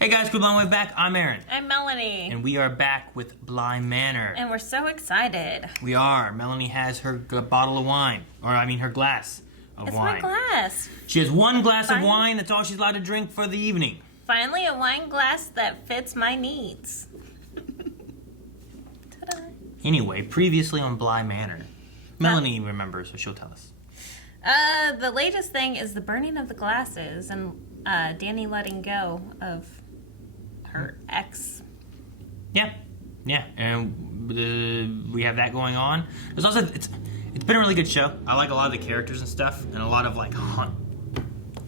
Hey guys, good long way back. I'm Aaron. I'm Melanie. And we are back with Bly Manor. And we're so excited. We are. Melanie has her bottle of wine. Or, I mean, her glass of wine. It's my glass. She has one glass of wine. That's all she's allowed to drink for the evening. Finally, a wine glass that fits my needs. Ta-da. Anyway, previously on Bly Manor. Melanie remembers, so she'll tell us. The latest thing is the burning of the glasses and Danny letting go of her ex. Yeah, and we have that going on. There's also it's been a really good show. I like a lot of the characters and stuff, and a lot of like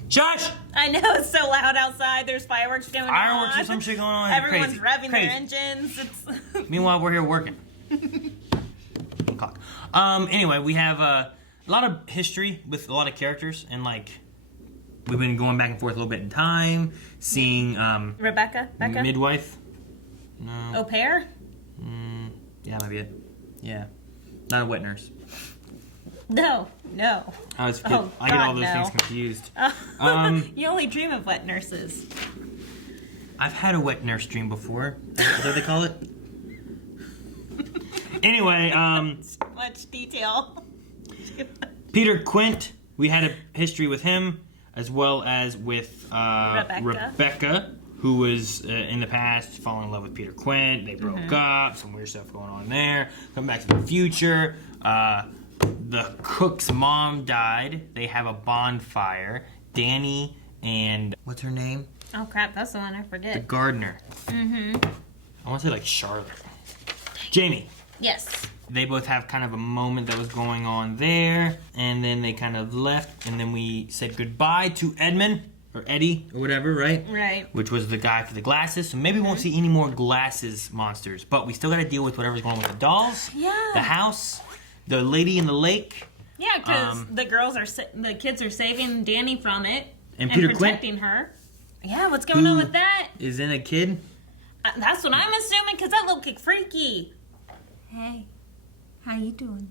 Shush! I know it's so loud outside. There's fireworks going on. Fireworks or some shit going on. Everyone's Crazy. revving Crazy. their engines. It's Meanwhile, we're here working. Clock. Anyway, we have a lot of history with a lot of characters, and like we've been going back and forth a little bit in time, seeing Becca? midwife. No. Au pair? Yeah, maybe it. Yeah, not a wet nurse. No. I get all those things confused. You only dream of wet nurses. I've had a wet nurse dream before. Is that what they call it? Anyway, So much detail. Peter Quint, we had a history with him, as well as with Rebecca, who was in the past falling in love with Peter Quint. They broke up, some weird stuff going on there. Come back to the future. The cook's mom died. They have a bonfire. Danny and what's her name? Oh crap, that's the one I forget. The gardener. I want to say like Charlotte. Jamie. Yes. They both have kind of a moment that was going on there, and then they kind of left, and then we said goodbye to Edmund, or Eddie, or whatever, right? Right. Which was the guy for the glasses, so maybe we won't see any more glasses monsters, but we still gotta deal with whatever's going on with the dolls, the house, the lady in the lake. Yeah, because the kids are saving Danny from it, and Peter protecting her. Yeah, what's going on with that? Is in a kid? That's what I'm assuming, because that looked freaky. Hey, how you doing?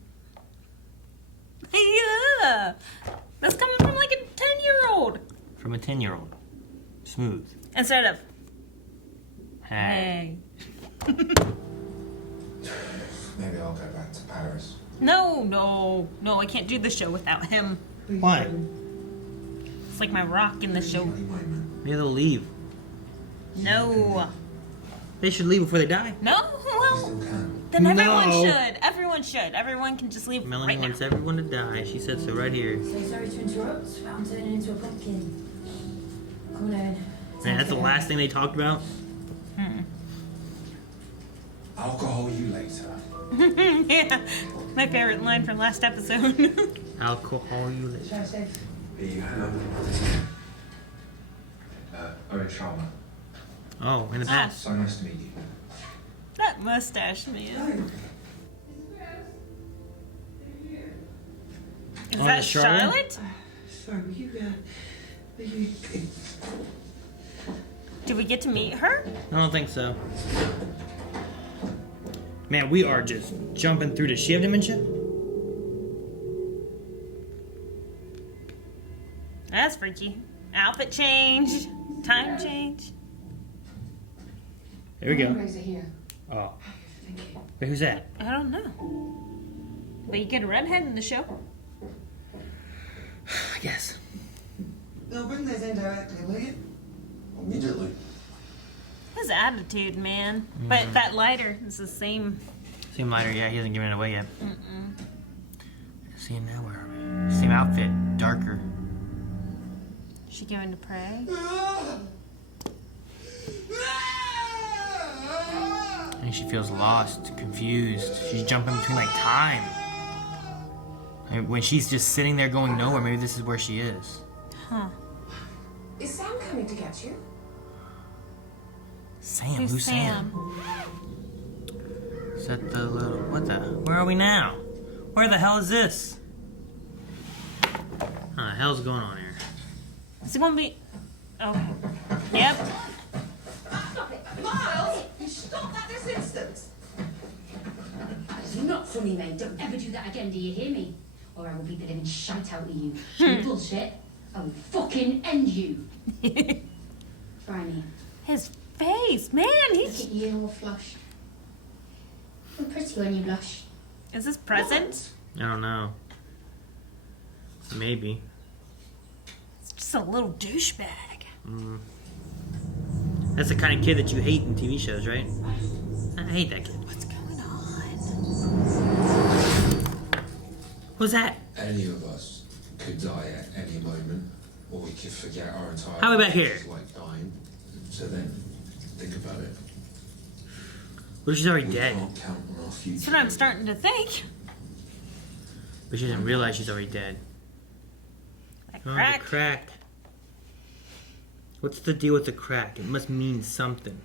Yeah, that's coming from like a 10-year-old. From a 10-year-old. Smooth. Instead of, hey. Maybe I'll go back to Paris. No, I can't do the show without him. Why? It's like my rock in the show. Maybe they'll leave. No. They should leave before they die. No? Well, then everyone should. Everyone should. Everyone can just leave Melanie right wants now. everyone to die. She said so right here. So sorry to interrupt, but I'm turning into a pumpkin. Come on. Man, that's the last thing they talked about? I'll call you later. Yeah, my favorite line from last episode. Alcohol you later. Drive safe. You have Orange Sharma. Oh, in the past. So nice to meet you. That mustache, man. Is that Charlotte? Sorry, Did we get to meet her? I don't think so. Man, we are just jumping through. Does she have dementia? That's freaky. Outfit change. Time change. There we go. Raise it here. Oh. Thank you. Wait, who's that? I don't know. But you get a redhead in the show. I guess. No, bring those in directly, will you? Immediately. His attitude, man. But that lighter is the same. Same lighter, yeah, he hasn't given it away yet. See him now, where are we? Same outfit, darker. She going to pray? I think she feels lost, confused. She's jumping between like time. And when she's just sitting there going nowhere, maybe this is where she is. Huh. Is Sam coming to get you? Sam, who's Sam? Is that the little, what the, where are we now? Where the hell is this? What the hell's going on here? Is it gonna be? Okay. Yep. Stop it! Miles! You stop that this instant! It's not funny, mate. Don't ever do that again, do you hear me? Or I will beat the living shite out of you. You bullshit. I will fucking end you. Bryony. His face, man, Look at you all flushed. I'm pretty when you blush. Is this present? I don't know. Maybe. It's just a little douchebag. That's the kind of kid that you hate in TV shows, right? I hate that kid. What's going on? What's that? Any of us could die at any moment, or we could forget our entire How are we back here? It's like dying. So then, think about it. Well, she's already We dead. can't count on our future. That's what I'm starting to think. But she doesn't realize she's already dead. That Oh, crack. the crack. What's the deal with the crack? It must mean something.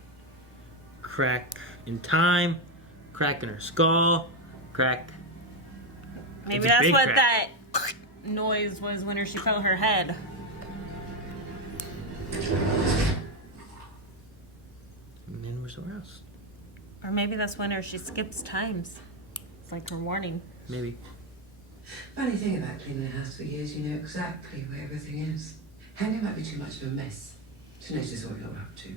Crack in time, crack in her skull, crack. Maybe It's a that's big what crack. that noise was when she felt her head. And then we're somewhere else. Or maybe that's when she skips times. It's like her warning. Maybe. Funny thing about cleaning the house for years, you know exactly where everything is. Henry might be too much of a mess to notice what you're up to.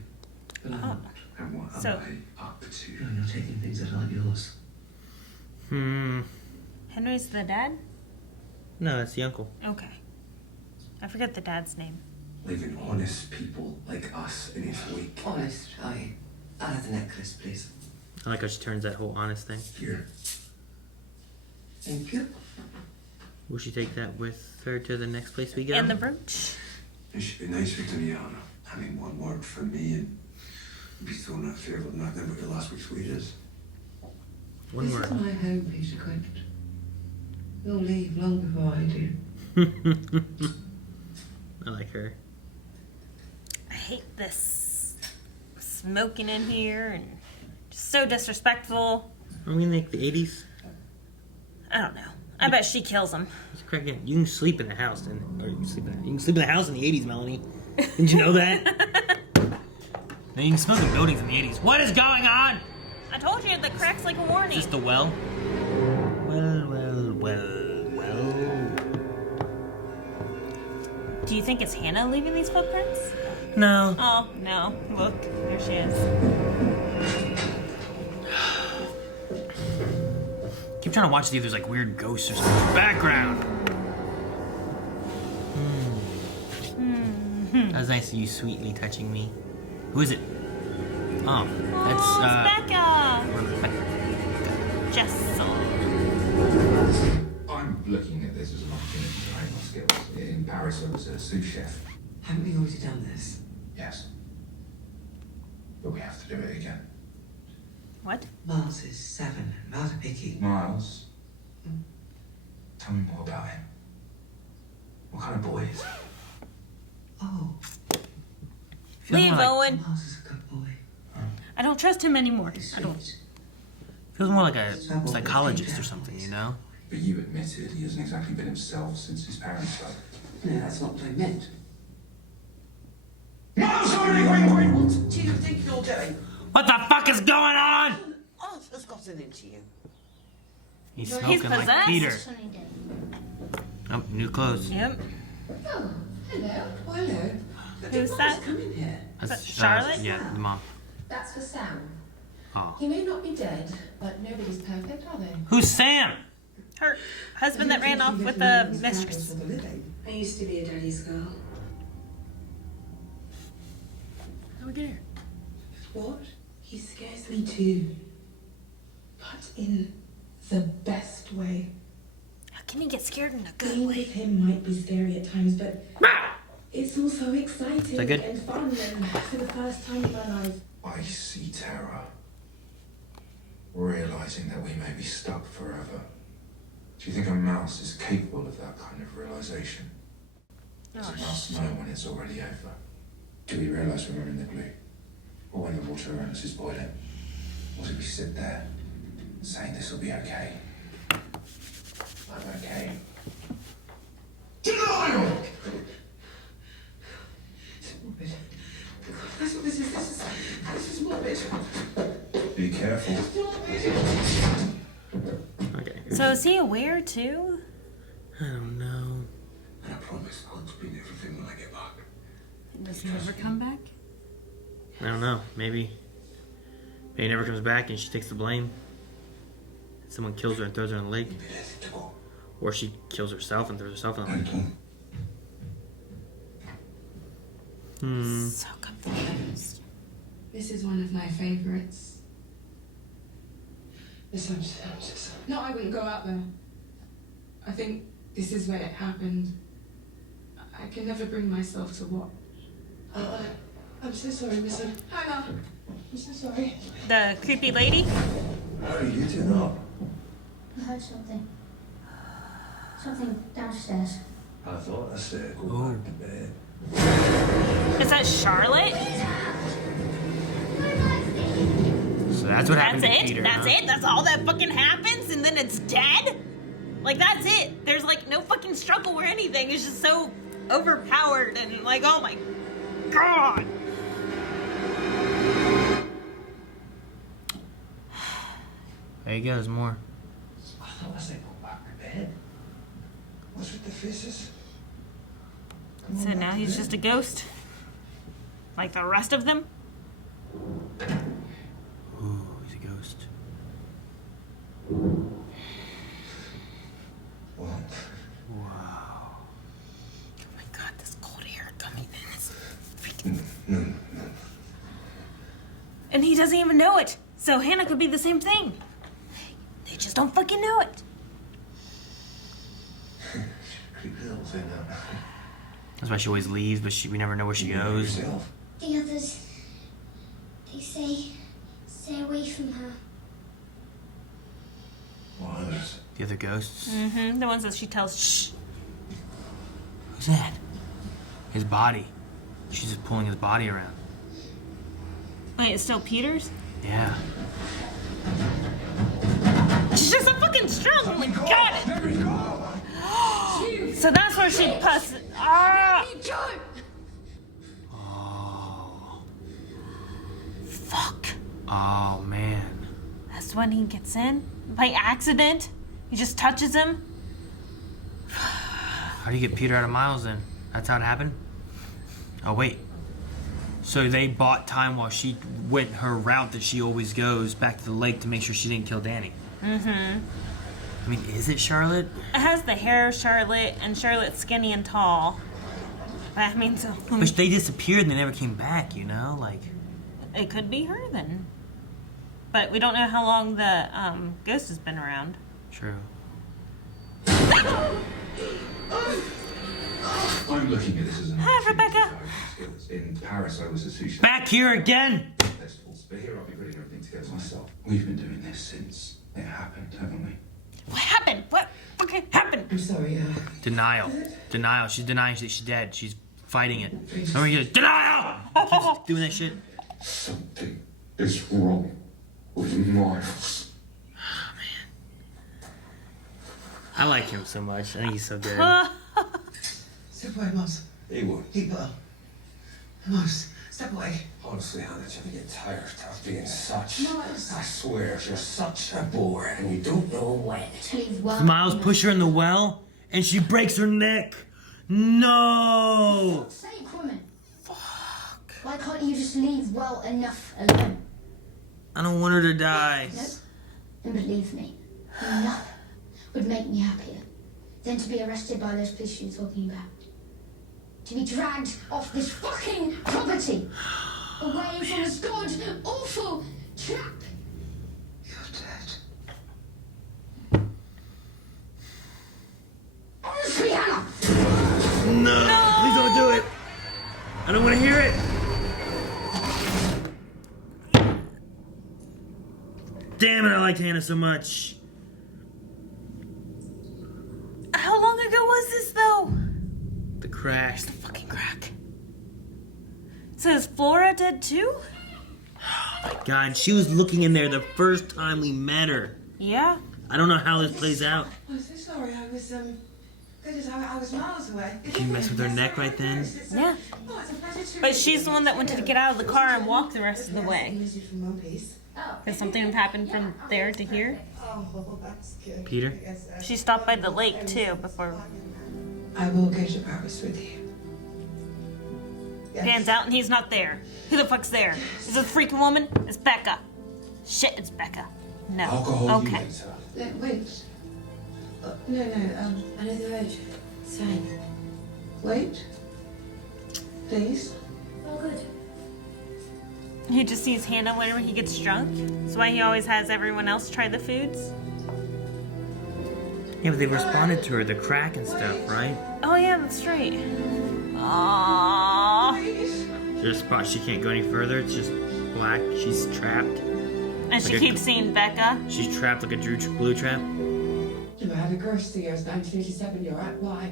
But I'm not. And what am So- I up to? You're taking things that aren't yours. Henry's the dad? No, that's the uncle. Okay. I forget the dad's name. Leaving honest people like us in his wake. Honest, I'll have the necklace, please. I like how she turns that whole honest thing. Here. Thank you. Will she take that with her to the next place we go? And the brooch. It should be nicer to me, Anna. Having one word from me and be thrown out there with nothing but your last week's wages. One This word. is my home, Peter Quint. You'll leave long before I do. I like her. I hate this smoking in here and just so disrespectful. Are we in like the 80s? I don't know. I bet she kills him. It's cracking. You can sleep in the house, or you can sleep in the house in the 80s, Melanie. Did you know that? Now you can smoke in buildings in the 80s. What is going on? I told you the crack's like a warning. Is this the well? Well. Do you think it's Hannah leaving these footprints? No. Oh, no. Look, there she is. Keep trying to watch to see if there's like weird ghosts or something in the background. That was nice of you sweetly touching me. Who is it? Oh, that's Oh, it's Becca! Rebecca. Jessel. I'm looking at this as an opportunity to hone my skills. In Paris, I was a sous chef. Haven't we already done this? Yes. But we have to do it again. What? Miles is 7 and rather picky. Miles, tell me more about him. What kind of boy is he? Oh, Feels Leave, more like, Owen. Miles is a good boy. I don't trust him anymore. He's I don't. sweet. feels more like a psychologist or something, you know? But you admitted he hasn't exactly been himself since his parents died. No, that's not what I meant. Miles, already going. What do you think you're doing? What the fuck is going on? Arthur's gotten into you. He's He's smoking like possessed. Peter. Sunny day. Oh, new clothes. Yep. Oh, hello. Oh, hello. Who's that? Come in here. That's Charlotte? yeah, the mom. That's for Sam. Oh. He may not be dead, but nobody's perfect, are they? Who's Sam? Her husband that ran off with the mistress. I used to be a daddy's girl. How we get here? What? He scares me too. But in the best way. How can he get scared in a good Being way? with him might be scary at times, but it's also exciting that good? and fun, and for the first time in my life. I see terror. Realizing that we may be stuck forever. Do you think a mouse is capable of that kind of realization? Does a mouse know when it's already over? Do we realize when we're in the glue? Or when the water around us is boiling? Or do we sit there, saying this will be okay? I'm okay. Denial! It's morbid. That's what this is. This is morbid. Be careful. Okay. So is he aware too? I don't know. And I promise I'll explain everything when I get back. Does he ever come back? I don't know. Maybe he never comes back and she takes the blame. Someone kills her and throws her in the lake. Or she kills herself and throws herself in the lake. So confused. This is one of my favorites. Miss, I'm so sorry. No, I wouldn't go out there. I think this is when it happened. I can never bring myself to watch. I'm so sorry, Miss. Hannah, I'm so sorry. The creepy lady? How are you getting up? I heard something. Something downstairs. I thought I said go back to bed. Is that Charlotte? So that's what happened to That's it? Peter. That's huh? it? That's all that fucking happens and then it's dead? Like, that's it. There's, like, no fucking struggle or anything. It's just so overpowered and, like, oh my god. There you go, there's more. I thought I said go back to bed. What's with the faces? So now he's just a ghost? Like the rest of them? Ooh, he's a ghost. What? Wow. Oh my god, this cold air coming in is freaking... No. And he doesn't even know it. So Hannah could be the same thing. They just don't fucking know it. Creepy little thing that. That's why she always leaves, but we never know where she goes. Yourself. The others, they say, stay away from her. What others? The other ghosts. Mm-hmm. The ones that she tells, shh. Who's that? His body. She's just pulling his body around. Wait, it's still Peter's? Yeah. She's just so fucking strong. Oh my god. Let me go! So that's where she pusses. Ah! Oh. Fuck. Oh, man. That's when he gets in. By accident. He just touches him. How do you get Peter out of Miles then? That's how it happened? Oh, wait. So they bought time while she went her route that she always goes back to the lake to make sure she didn't kill Danny. Mm-hmm. I mean, is it Charlotte? It has the hair of Charlotte, and Charlotte's skinny and tall. But I mean, so... But they disappeared and they never came back, you know? Like... It could be her then. But we don't know how long the ghost has been around. True. I'm looking at this as an Hi, Rebecca. skills. In Paris, I was a sous chef. Back here again! Festivals, but here I'll be putting everything together myself. We've been doing this since it happened, haven't we? What happened? What fucking happened? I'm sorry, Denial. Denial. She's denying that she's dead. She's fighting it. Remember, you denial! Keeps doing that shit. Something is wrong with Miles. Oh, man. I like him so much. I think he's so good. Step away, Miles. He would. Keep well. Miles, step away. Honestly, Hannah, do you ever get tired of being such? I swear, you're such a bore and you don't know when. To leave well. Miles push her in the well, and she breaks her neck. No! For God's sake, woman. Fuck. Why can't you just leave well enough alone? I don't want her to die. No. And believe me, nothing would make me happier than to be arrested by those police you're talking about. To be dragged off this fucking property. Away from this god-awful trap. You're dead. Honestly, Hannah. No! Please don't do it! I don't want to hear it! Damn it, I liked Hannah so much. How long ago was this, though? The crash. The fucking crack. So is Flora dead, too? God, she was looking in there the first time we met her. Yeah. I don't know how this plays out. I'm so sorry. I was miles away. Did you mess with her neck right then? Yeah. Oh, it's a pleasure to But she's the one that wanted to get out of the car and walk the rest of the way. Music from One Piece. Has something happened from there to here? Oh, that's good. Peter? She stopped by the lake, too, before... I will go to Paris with you. Pans out and he's not there. Who the fuck's there? Is it a freaking woman? It's Becca. Shit, it's Becca. No. Alcohol you Okay. later. Wait. No, I know the road. Say. Wait. Please. Oh, good. He just sees Hannah whenever he gets drunk. That's why he always has everyone else try the foods. Yeah, but they responded to her, the crack and stuff, right? Oh yeah, that's right. Aww. Is there a spot she can't go any further? It's just black. She's trapped. And she Like keeps seeing Becca. She's trapped like a glue trap. You had a curse. The year's 1987. You're at Bly.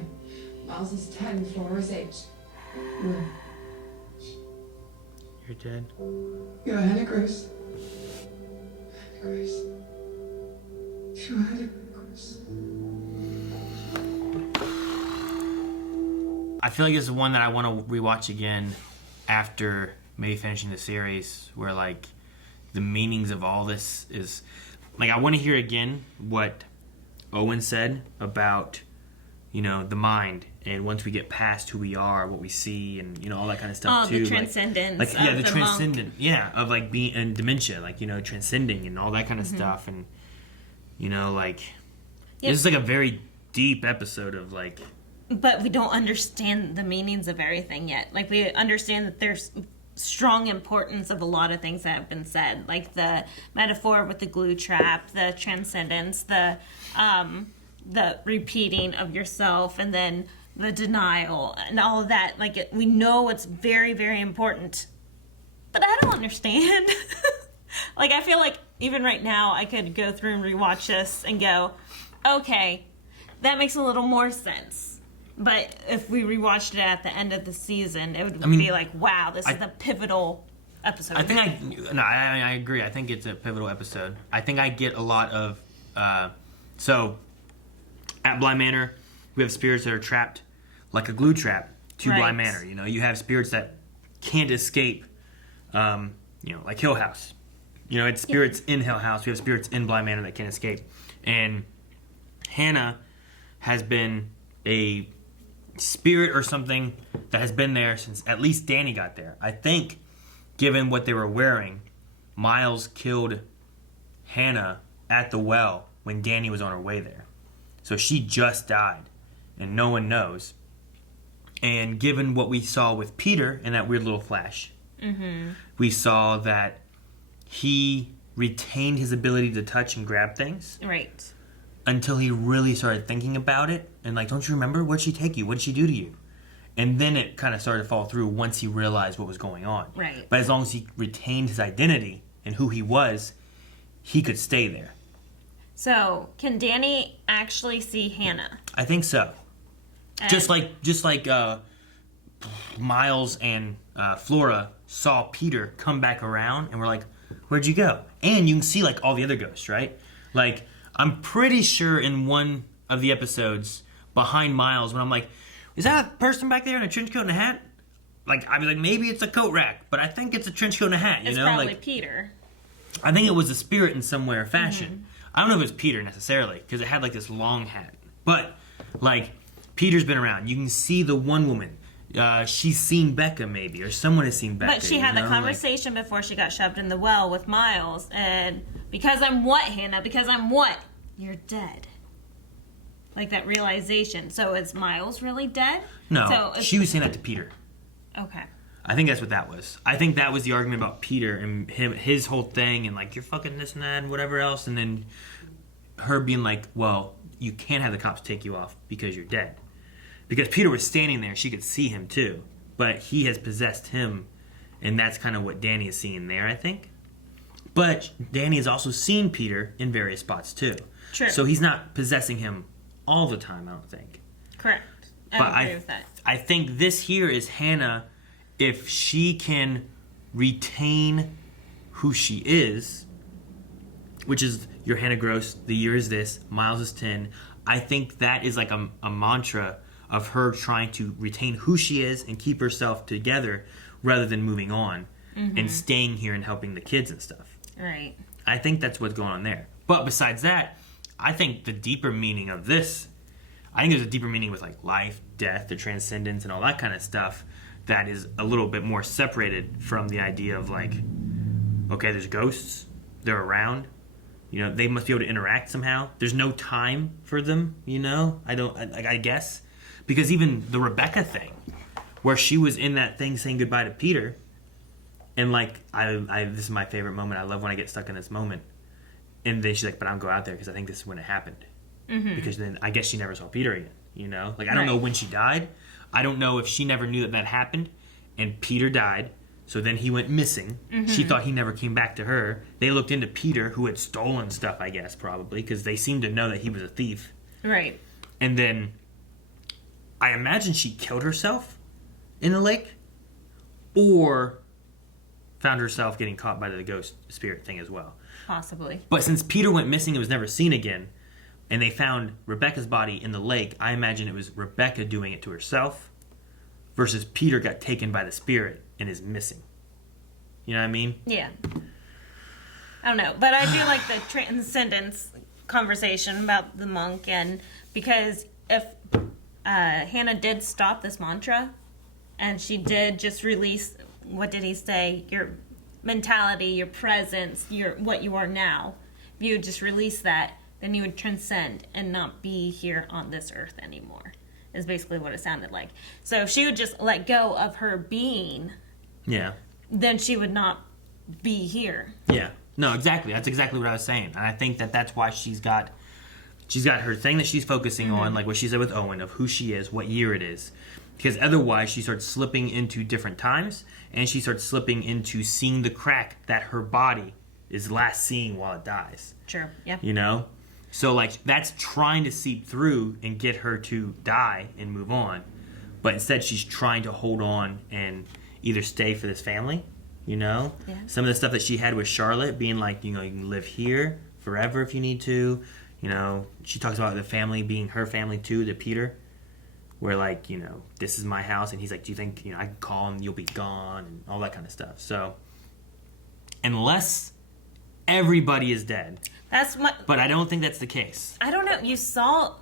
Miles is 10. Flora is 8. You're dead. You're Hannah Gross. Hannah Gross. You're Hannah Gross. I feel like this is one that I want to rewatch again after maybe finishing the series, where like the meanings of all this is like I want to hear again what Owen said about, you know, the mind, and once we get past who we are, what we see, and you know all that kind of stuff too. The transcendence. Like yeah, of the transcendent. monk. Yeah, of like being in dementia, like you know, transcending and all that kind of stuff, and you know, like this is like a very deep episode of like. But we don't understand the meanings of everything yet. Like, we understand that there's strong importance of a lot of things that have been said. Like the metaphor with the glue trap, the transcendence, the repeating of yourself, and then the denial, and all of that. Like, we know it's very, very important. But I don't understand. Like, I feel like even right now, I could go through and rewatch this and go, okay, that makes a little more sense. But if we rewatched it at the end of the season, it would be like, wow, this is a pivotal episode. I agree. I think it's a pivotal episode. I think I get a lot of... so, at Bly Manor, we have spirits that are trapped like a glue trap to Bly Manor. You know, you have spirits that can't escape, you know, like Hill House. You know, it's spirits in Hill House. We have spirits in Bly Manor that can't escape. And Hannah has been a spirit or something that has been there since at least Danny got there. I think, given what they were wearing, Miles killed Hannah at the well when Danny was on her way there. So she just died, and no one knows. And given what we saw with Peter in that weird little flash, we saw that he retained his ability to touch and grab things. Right. Until he really started thinking about it. And like, don't you remember? What'd she take you? What'd she do to you? And then it kind of started to fall through once he realized what was going on. Right. But as long as he retained his identity and who he was, he could stay there. So, can Danny actually see Hannah? I think so. And Just like Miles and Flora saw Peter come back around and were like, where'd you go? And you can see like all the other ghosts, right? Like, I'm pretty sure in one of the episodes behind Miles, when I'm like, is that a person back there in a trench coat and a hat? Like, I'd be like, maybe it's a coat rack, but I think it's a trench coat and a hat, you it's know? probably Like, Peter. I think it was a spirit in some way or fashion. I don't know if it was Peter necessarily, because it had like this long hat. But, like, Peter's been around. You can see the one woman. She's seen Becca maybe, or someone has seen Becca. But she had the conversation before she got shoved in the well with Miles, and because I'm what, Hannah? Because I'm what? You're dead. Like that realization. So is Miles really dead? No, she was saying that to Peter. Okay. I think that's what that was. I think that was the argument about Peter and his whole thing, and like, you're fucking this and that and whatever else, and then her being like, well, you can't have the cops take you off because you're dead. Because Peter was standing there, she could see him too, but he has possessed him, and that's kind of what Danny is seeing there, I think. But Danny has also seen Peter in various spots too. True. So he's not possessing him all the time, I don't think. Correct. I agree with that. I think this here is Hannah, if she can retain who she is, which is, you're Hannah Gross, the year is this, Miles is 10. I think that is like a mantra of her trying to retain who she is and keep herself together rather than moving on and staying here and helping the kids and stuff. Right. I think that's what's going on there. But besides that, I think the deeper meaning of this, I think there's a deeper meaning with like life, death, the transcendence, and all that kind of stuff that is a little bit more separated from the idea of like, okay, there's ghosts, they're around, you know, they must be able to interact somehow. There's no time for them, you know. I guess because even the Rebecca thing, where she was in that thing saying goodbye to Peter, and like this is my favorite moment. I love when I get stuck in this moment, and then she's like, "But I'll go out there because I think this is when it happened." Mm-hmm. Because then I guess she never saw Peter again. You know, like I don't know when she died. I don't know if she never knew that happened, and Peter died. So then he went missing. Mm-hmm. She thought he never came back to her. They looked into Peter, who had stolen stuff, I guess, probably, because they seemed to know that he was a thief. Right. And then I imagine she killed herself in the lake, or found herself getting caught by the ghost spirit thing as well. Possibly. But since Peter went missing and was never seen again, and they found Rebecca's body in the lake, I imagine it was Rebecca doing it to herself versus Peter got taken by the spirit and is missing. You know what I mean? Yeah. I don't know. But I do like the transcendence conversation about the monk, and because if Hannah did stop this mantra and she did just release, what did he say? Your mentality, your presence, what you are now. If you would just release that, then you would transcend and not be here on this earth anymore, is basically what it sounded like. So if she would just let go of her being, yeah, then she would not be here. Yeah. No, exactly. That's exactly what I was saying. And I think that that's why she's got her thing that she's focusing on, like what she said with Owen, of who she is, what year it is. Because otherwise she starts slipping into different times, and she starts slipping into seeing the crack that her body is last seeing while it dies. Sure, yeah. You know? So, like, that's trying to seep through and get her to die and move on. But instead she's trying to hold on and either stay for this family, you know? Yeah. Some of the stuff that she had with Charlotte being like, you know, you can live here forever if you need to. You know, she talks about the family being her family too, to Peter. Where, like, you know, this is my house. And he's like, do you think, you know, I can call and you'll be gone? And all that kind of stuff. So, unless everybody is dead. But I don't think that's the case. I don't know. You saw,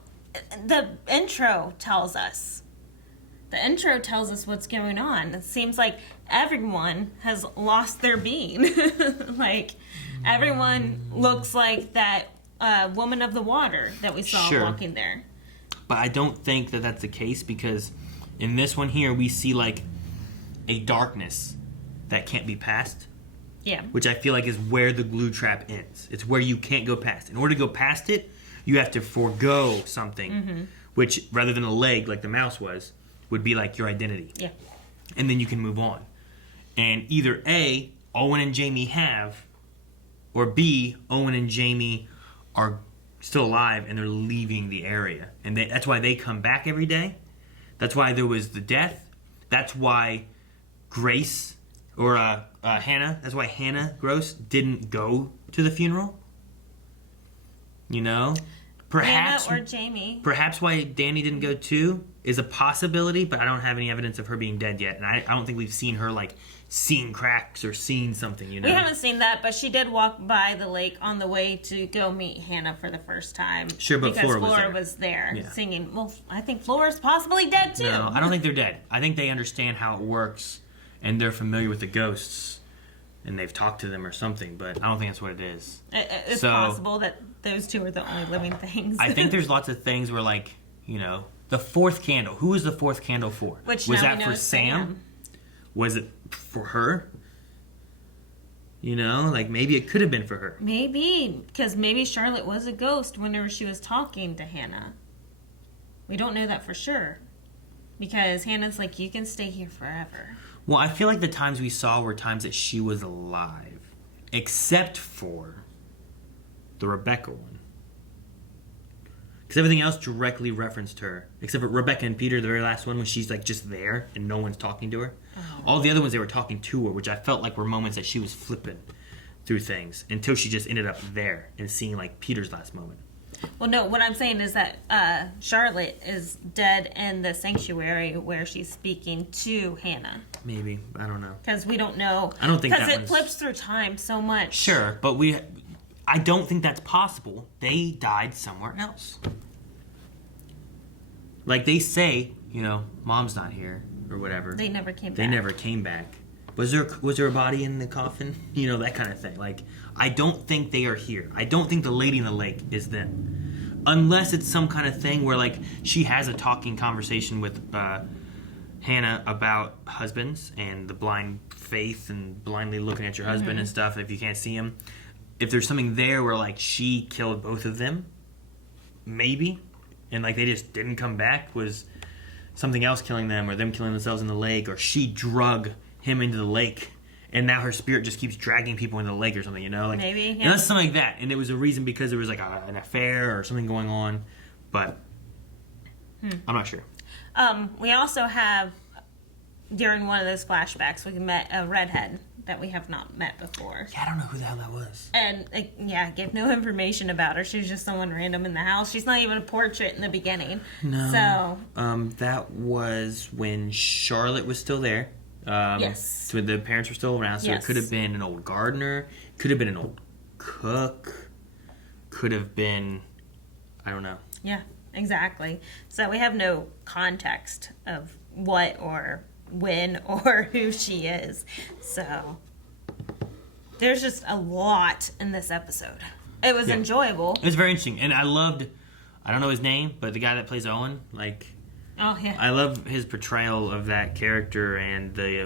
the intro tells us. The intro tells us what's going on. It seems like everyone has lost their being. Like, everyone looks like that woman of the water that we saw walking there. But I don't think that that's the case, because in this one here, we see, like, a darkness that can't be passed. Yeah. Which I feel like is where the glue trap ends. It's where you can't go past. In order to go past it, you have to forego something, which, rather than a leg, like the mouse was, would be like your identity. Yeah. And then you can move on. And either A, Owen and Jamie have, or B, Owen and Jamie are still alive and they're leaving the area. And that's why they come back every day. That's why there was the death. That's why Grace, or Hannah, that's why Hannah Gross didn't go to the funeral. You know? Perhaps Hannah or Jamie. Perhaps why Danny didn't go too is a possibility, but I don't have any evidence of her being dead yet. And I don't think we've seen her, like, seeing cracks or seeing something, you know? We haven't seen that, but she did walk by the lake on the way to go meet Hannah for the first time. Sure, but because Flora was there singing. Well, I think Flora's possibly dead, too. No, I don't think they're dead. I think they understand how it works, and they're familiar with the ghosts, and they've talked to them or something, but I don't think that's what it is. It's possible that those two are the only living things. I think there's lots of things where, like, you know, the fourth candle. Who was the fourth candle for? Which was now that we know for is Sam? Was it for her? You know, like, maybe it could have been for her. Maybe, because maybe Charlotte was a ghost whenever she was talking to Hannah. We don't know that for sure. Because Hannah's like, you can stay here forever. Well, I feel like the times we saw were times that she was alive. Except for the Rebecca one. Because everything else directly referenced her. Except for Rebecca and Peter, the very last one, when she's, like, just there and no one's talking to her. Oh. All the other ones, they were talking to her, which I felt like were moments that she was flipping through things. Until she just ended up there and seeing, like, Peter's last moment. Well, no, what I'm saying is that Charlotte is dead in the sanctuary where she's speaking to Hannah. Maybe. I don't know. Because we don't know. I don't think that Because it flips through time so much. Sure, but I don't think that's possible. They died somewhere else. Like, they say, you know, Mom's not here. or whatever. They never came back. They never came back. Was there a body in the coffin? You know, that kind of thing. Like, I don't think they are here. I don't think the lady in the lake is them. Unless it's some kind of thing where, like, she has a talking conversation with Hannah about husbands and the blind faith and blindly looking at your husband and stuff if you can't see him. If there's something there where, like, she killed both of them, maybe, and, like, they just didn't come back, was something else killing them or them killing themselves in the lake, or she drug him into the lake and now her spirit just keeps dragging people into the lake or something, you know? Like, maybe, yeah. Unless something like that, and it was a reason because there was, like, an affair or something going on, but I'm not sure. We also have, during one of those flashbacks, we met a redhead that we have not met before. Yeah, I don't know who the hell that was. And, gave no information about her. She was just someone random in the house. She's not even a portrait in the beginning. No. So. That was when Charlotte was still there. Yes. So the parents were still around, so Yes. it could have been an old gardener, could have been an old cook, could have been, I don't know. Yeah, exactly. So we have no context of what or when or who she is. So there's just a lot in this episode. It was enjoyable. It was very interesting, and I loved, I don't know his name, but the guy that plays Owen, like, Oh, yeah. I love his portrayal of that character, and the,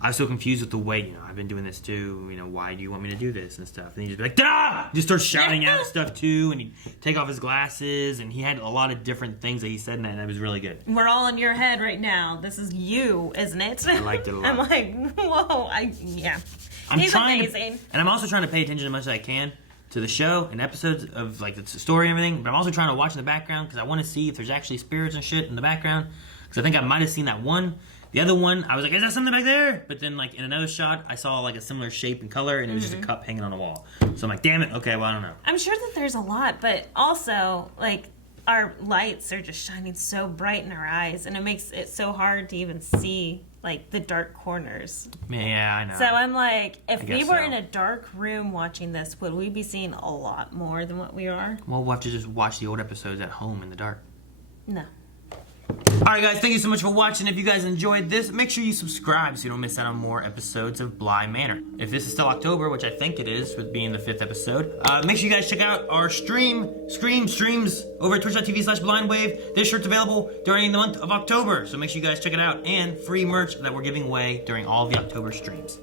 I was so confused with the way, I've been doing this too, why do you want me to do this and stuff, and he'd just be like, "Dah!" He just starts shouting out stuff too, and he'd take off his glasses, and he had a lot of different things that he said in that, and it was really good. We're all in your head right now. This is you, isn't it? I liked it a lot. I'm like, whoa, He's amazing. And I'm also trying to pay attention as much as I can to the show and episodes of, like, the story and everything, but I'm also trying to watch in the background because I want to see if there's actually spirits and shit in the background, because I think I might have seen that one. The other one, I was like, is that something back there? But then, like, in another shot, I saw, like, a similar shape and color, and it was just a cup hanging on the wall. So I'm like, damn it, okay, well, I don't know. I'm sure that there's a lot, but also, like, our lights are just shining so bright in our eyes, and it makes it so hard to even see, like, the dark corners. Yeah, I know. So I'm like, if we were so. in a dark room watching this, would we be seeing a lot more than what we are? Well, we'll have to just watch the old episodes at home in the dark. No. Alright guys, thank you so much for watching. If you guys enjoyed this, make sure you subscribe so you don't miss out on more episodes of Bly Manor. If this is still October, which I think it is, with being the 5th episode, make sure you guys check out our streams over at twitch.tv/blindwave. This shirt's available during the month of October, so make sure you guys check it out, and free merch that we're giving away during all of the October streams.